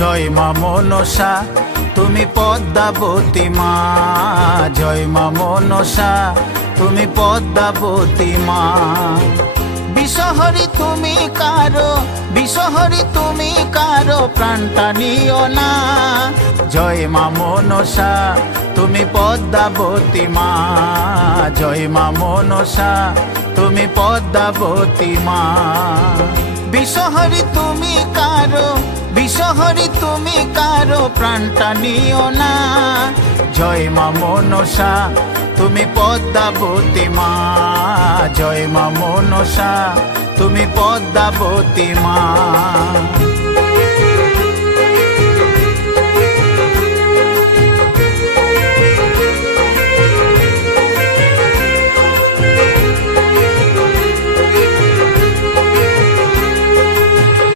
জয় মা মনসা তুমি পদ্মাবতী মা, জয় মা মনসা তুমি পদ্মাবতী মা। বিষহরি তুমি কারো, বিষহরি তুমি কারো প্রাণটা নিও না। জয় মা মনসা তুমি পদ্মাবতী মা, জয় মা মনসা তুমি পদ্মাবতী মা। বিষহরি তুমি কারো, বিষহরি তুমি কারো প্রাণটা নিও না। জয় মা মনসা তুমি পদ্মাবতী মা, জয় মা মনসা তুমি পদ্মাবতী মা।